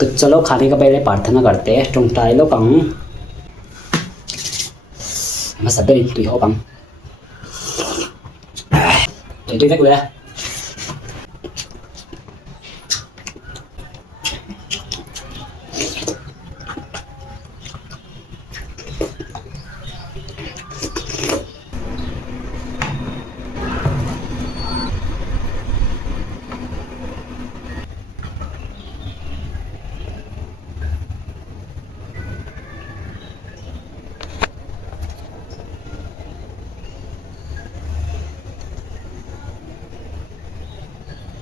तो चलो खाने का पहले प्रार्थना करते हैं. Trong tayo kang masabihin tuyo pang. Ito yung kuya.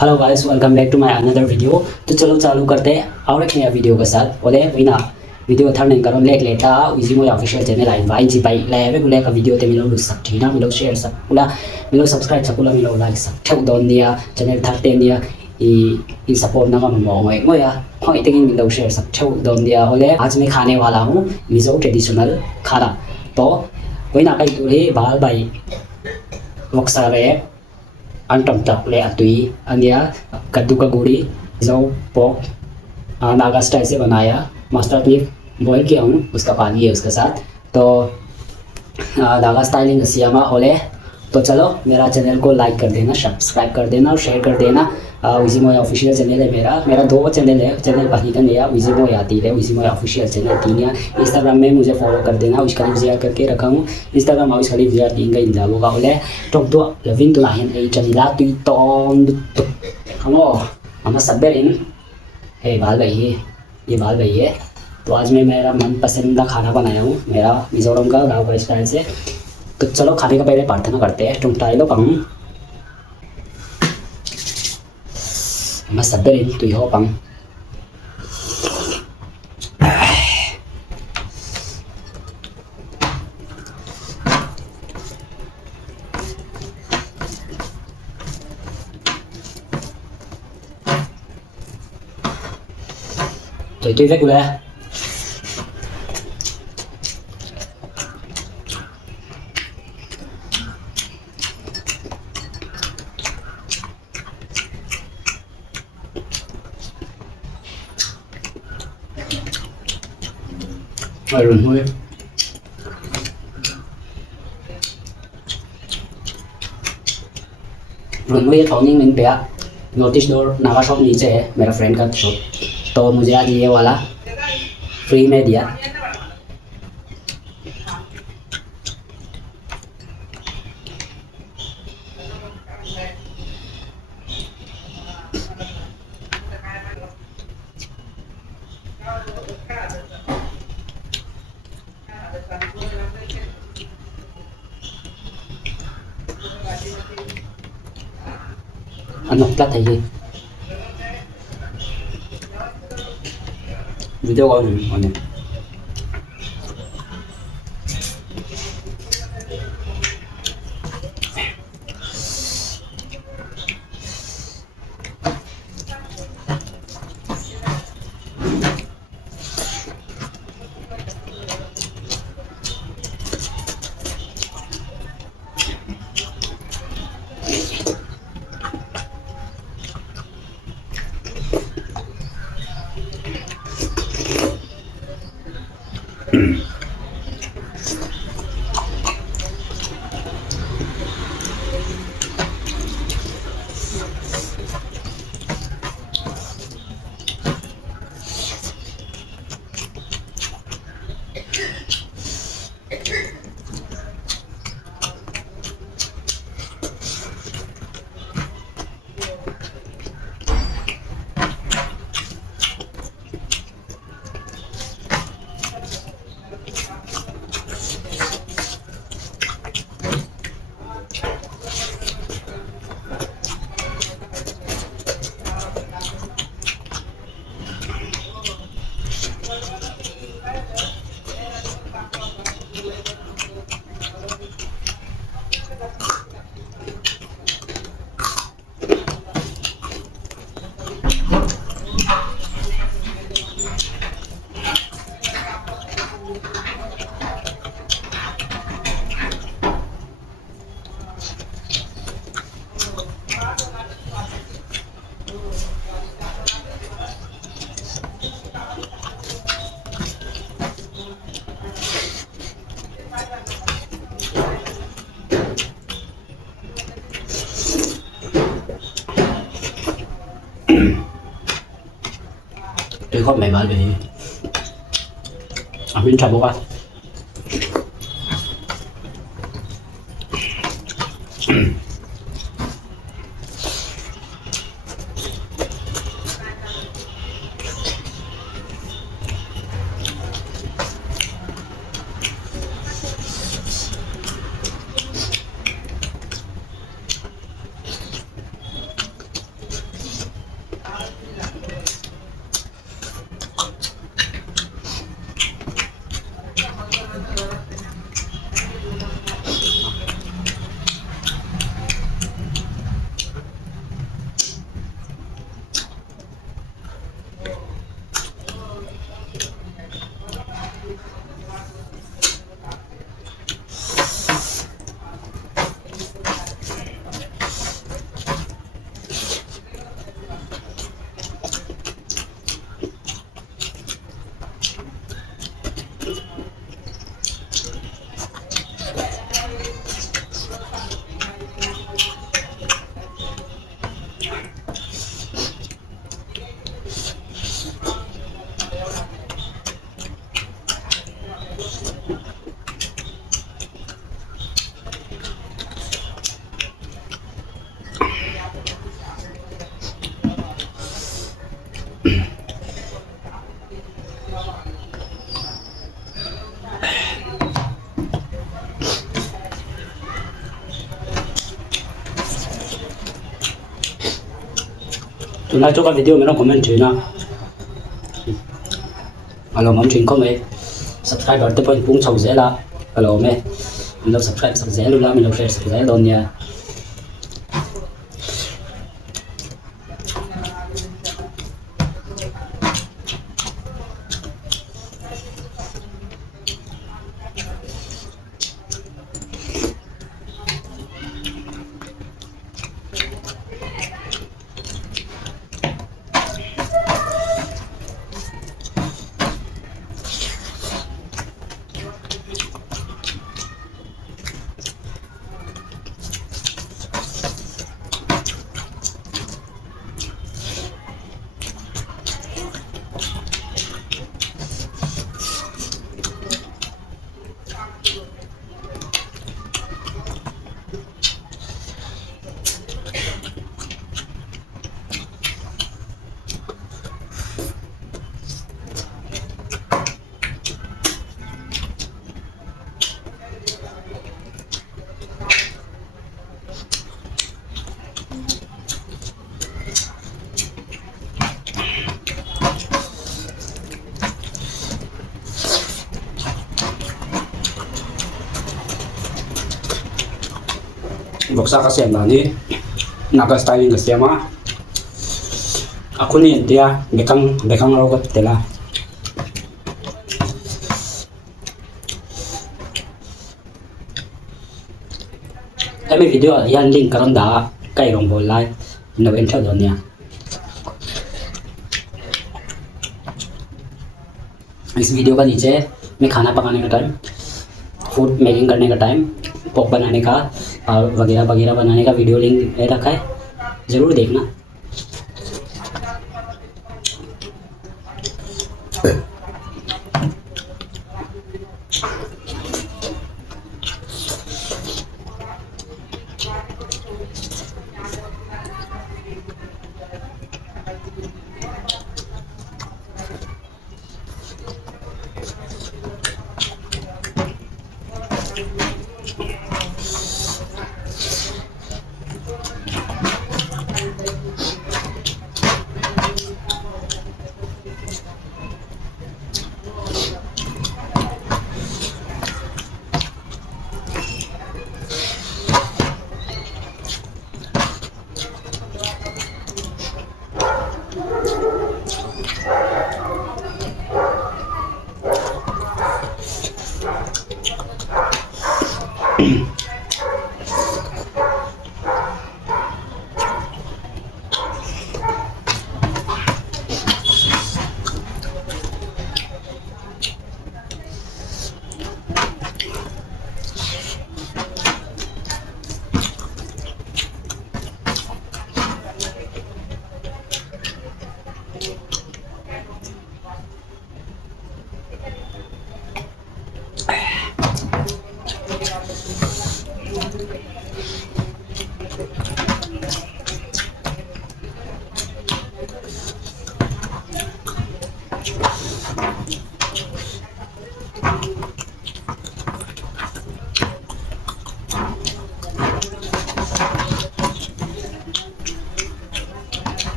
Hello guys, welcome back to my another video. तो चलो चालू करते हैं और एक नया वीडियो के साथ. बोले विना वीडियो थर्ड नहीं करो लेक लेता विज़ीमोया ऑफिशियल चैनल आई वाई जी बाई लाइव गुले का वीडियो ते मिलो सकती ना मिलो शेयर सकूला मिलो सब्सक्राइब सकूला मिलो लाइक सकते दोन दिया चैनल थर्ड दिया ई सपोर्ट ना कम मोए मोया होय ते मिलो शेयर सकते दोन दिया. बोले आज मैं खाने वाला हूँ मिजो ट्रेडिशनल खाना. तो कोई ना कहीं दूरी बाल बाई लेंगसर Antam tak le atui ania कद्दू का गुड़ी जो पोक नागा स्टाइल से बनाया. मस्टर्ड लीफ बॉईल किया हूँ, उसका पानी है उसके साथ. तो नागा स्टाइलिंग सियामा होले. तो चलो मेरा चैनल को लाइक कर देना, सब्सक्राइब कर देना और शेयर कर देना. विज़ीमोया ऑफिशियल चैनल है मेरा दो चैनल है. चैनल पहली का नया विज़ीमोया आती है विज़ीमोया ऑफिशियल चैनल तीन या इंस्टाग्राम में मुझे फॉलो कर देना. उसका विजिट करके रखा हूँ इंस्टाग्राम और उसका विजिट लिंक इन जाओ का बोले टॉप तो लविन तो लाइन ए चैनल तुई टॉन तो हम सब बेरिंग हे बाल भाई ये बाल भाई है. तो आज मैं मेरा मनपसंद खाना बनाया हूँ मेरा मिजोरम का गाँव स्टाइल से. तो चलो खाने का पहले प्रार्थना करते हैं. तुम टाइलो पंग हम सब बेरिंग तुई हो पंग. Tôi tuy vết ra rồi thôi. Rồi मुझे थोड़ी नहीं पे नोटिस डोर नागा शॉप नीचे है मेरा फ्रेंड का शॉप. तो मुझे आज ये वाला फ्री में दिया. अनोखा था ये वीडियो कॉल होने. Tôi không mày bảo vì mình chả bố Tụi nó cho cái video mình nó comment chuyện nào alo mong chuyện không ấy subscribe vào tới point sầu dễ là alo mẹ mình đâu subscribe sầu dễ luôn là mình đâu share sầu dễ luôn nha Buksa kasi ang ni naga styling kasi ama ako ni dia bekang rogot tela may video yan link karon da kay rong bolay no enter don niya इस video का नीचे मैं खाना पकाने का time food making करने का time pop बनाने का और वगैरह वगैरह बनाने का वीडियो लिंक दे रखा है ज़रूर देखना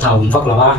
thầu phất là ba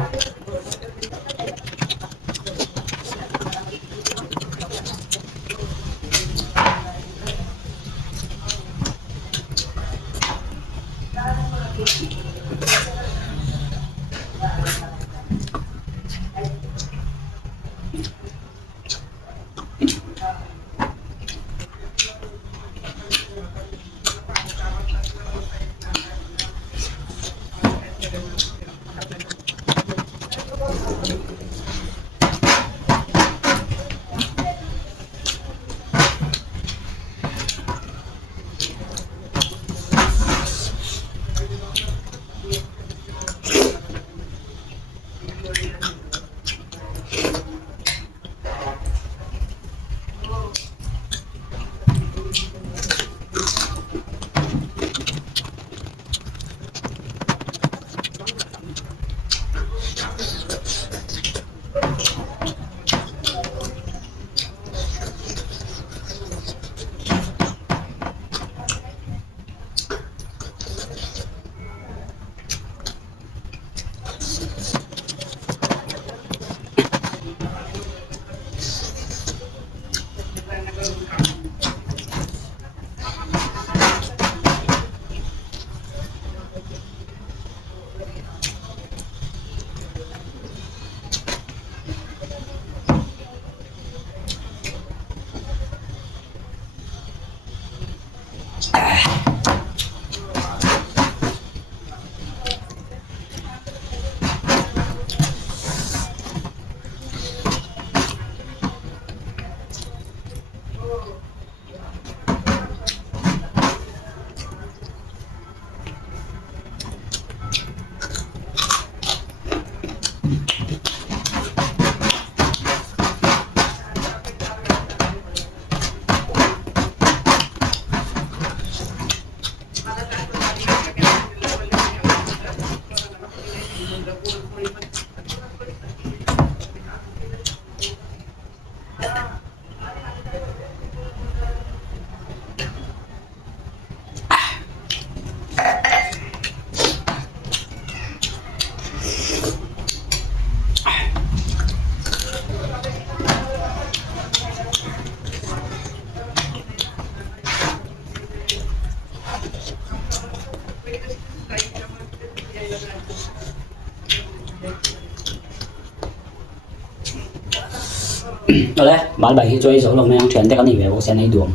Oleh, Bal Bai cho số lòng yang chuyển tới cái này về bộ xe này đường.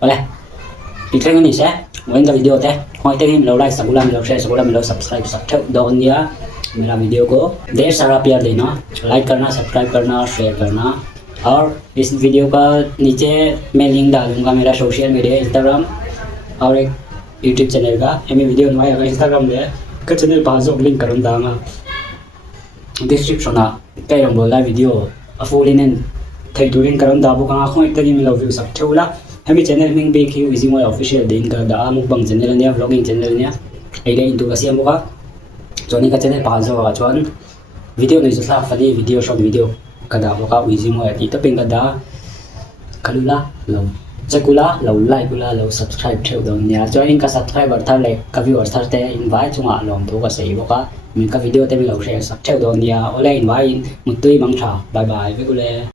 Oleh, đi theo cái này sẽ, muốn cái video thế, hỏi tới mình like, subscribe, mình share, mình subscribe, subscribe đó nhá. मेरा video को ढेर सारा प्यार देना, like करना, subscribe करना, share करना और इस video का नीचे मैं लिंक डालूंगा मेरा सोशल मीडिया इंस्टाग्राम और एक यूट्यूब चैनल का एम वीडियो नया इंस्टाग्राम में का चैनल पास लिंक करूँ दांगा डिस्क्रिप्शन ना कई रंग बोला वीडियो अफोलिन थई टूरिंग करूँ दाबू का आँखों एक तरी में लव व्यू सब ठेवला हमें चैनल में भी कि विज़ीमोया ऑफिशियल दिन का दा मुकबंग चैनल ने व्लॉगिंग चैनल ने ai le intu ka siam boka choni ka channel pa zo ka chon video nei sa fani video short video kada boka Wizzymoia ti taping kada kalula lo chekula lo like kula lo subscribe theu don nia join ka subscriber thar le ka viewers thar te invite chunga lom thu ka sei boka min ka video te mi lo share sak theu don nia ole invite mutui mangtha bye bye ve kule